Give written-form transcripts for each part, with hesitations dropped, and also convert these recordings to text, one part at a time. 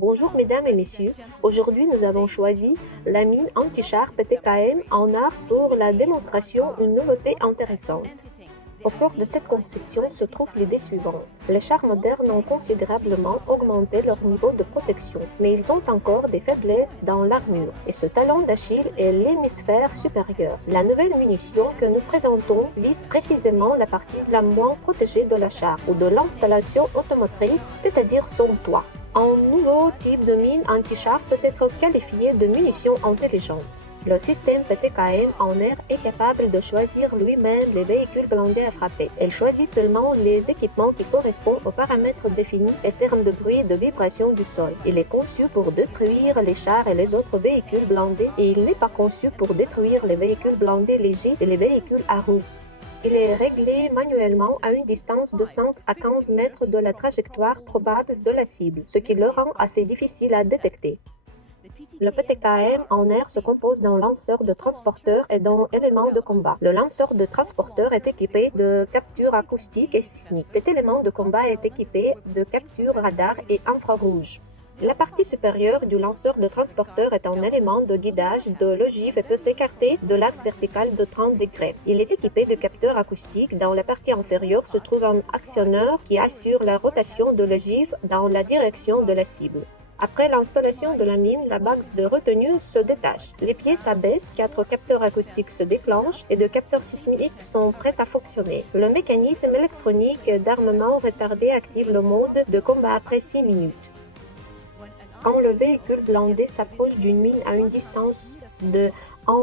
Bonjour mesdames et messieurs, aujourd'hui nous avons choisi la mine anti-char PTKM en art pour la démonstration d'une nouveauté intéressante. Au cœur de cette conception se trouve l'idée suivante. Les chars modernes ont considérablement augmenté leur niveau de protection, mais ils ont encore des faiblesses dans l'armure, et ce talon d'Achille est l'hémisphère supérieur. La nouvelle munition que nous présentons vise précisément la partie la moins protégée de la char ou de l'installation automotrice, c'est-à-dire son toit. Un nouveau type de mine anti-char peut être qualifié de munition intelligente. Le système PTKM en air est capable de choisir lui-même les véhicules blindés à frapper. Elle choisit seulement les équipements qui correspondent aux paramètres définis en termes de bruit et de vibration du sol. Il est conçu pour détruire les chars et les autres véhicules blindés et il n'est pas conçu pour détruire les véhicules blindés légers et les véhicules à roues. Il est réglé manuellement à une distance de 5 à 15 mètres de la trajectoire probable de la cible, ce qui le rend assez difficile à détecter. Le PTKM en air se compose d'un lanceur de transporteur et d'un élément de combat. Le lanceur de transporteur est équipé de capteurs acoustiques et sismiques. Cet élément de combat est équipé de capteurs radar et infrarouges. La partie supérieure du lanceur de transporteur est un élément de guidage de l'ogive et peut s'écarter de l'axe vertical de 30 degrés. Il est équipé de capteurs acoustiques. Dans la partie inférieure se trouve un actionneur qui assure la rotation de l'ogive dans la direction de la cible. Après l'installation de la mine, la bague de retenue se détache. Les pieds s'abaissent, 4 capteurs acoustiques se déclenchent et 2 capteurs sismiques sont prêts à fonctionner. Le mécanisme électronique d'armement retardé active le mode de combat après 6 minutes. Quand le véhicule blindé s'approche d'une mine à une distance de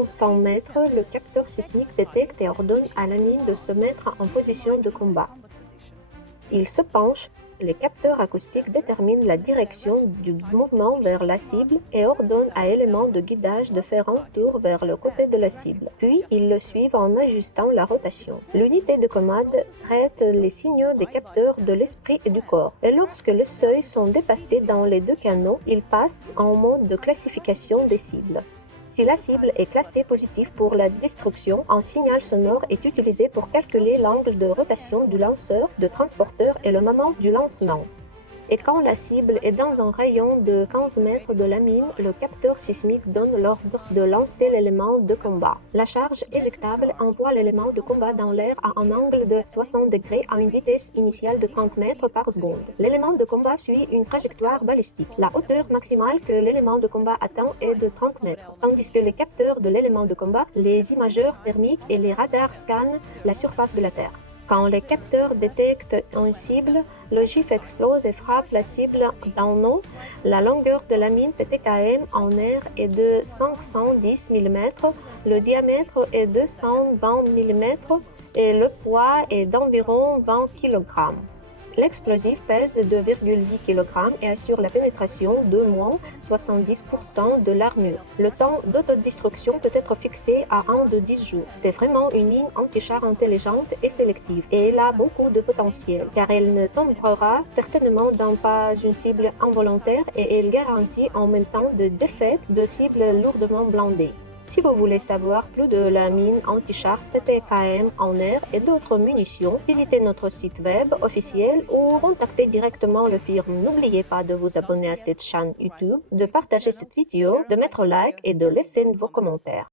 100 mètres, le capteur sismique détecte et ordonne à la mine de se mettre en position de combat. Il se penche. Les capteurs acoustiques déterminent la direction du mouvement vers la cible et ordonnent à l'élément de guidage de faire un tour vers le côté de la cible. Puis, ils le suivent en ajustant la rotation. L'unité de commande traite les signaux des capteurs de l'esprit et du corps. Et lorsque les seuils sont dépassés dans les deux canaux, ils passent en mode de classification des cibles. Si la cible est classée positive pour la destruction, un signal sonore est utilisé pour calculer l'angle de rotation du lanceur de transporteur et le moment du lancement. Et quand la cible est dans un rayon de 15 mètres de la mine, le capteur sismique donne l'ordre de lancer l'élément de combat. La charge éjectable envoie l'élément de combat dans l'air à un angle de 60 degrés à une vitesse initiale de 30 mètres par seconde. L'élément de combat suit une trajectoire balistique. La hauteur maximale que l'élément de combat atteint est de 30 mètres, tandis que les capteurs de l'élément de combat, les imageurs thermiques et les radars scannent la surface de la Terre. Quand les capteurs détectent une cible, l'ogive explose et frappe la cible d'un nom. La longueur de la mine PTKM en air est de 510 mm, le diamètre est de 120 mm et le poids est d'environ 20 kg. L'explosif pèse 2,8 kg et assure la pénétration de moins 70% de l'armure. Le temps d'autodestruction peut être fixé à 1 de 10 jours. C'est vraiment une mine anti-char intelligente et sélective et elle a beaucoup de potentiel car elle ne tombera certainement dans pas une cible involontaire et elle garantit en même temps de défaite de cibles lourdement blindées. Si vous voulez savoir plus de la mine anti-char PTKM en air et d'autres munitions, visitez notre site web officiel ou contactez directement le firme. N'oubliez pas de vous abonner à cette chaîne YouTube, de partager cette vidéo, de mettre like et de laisser vos commentaires.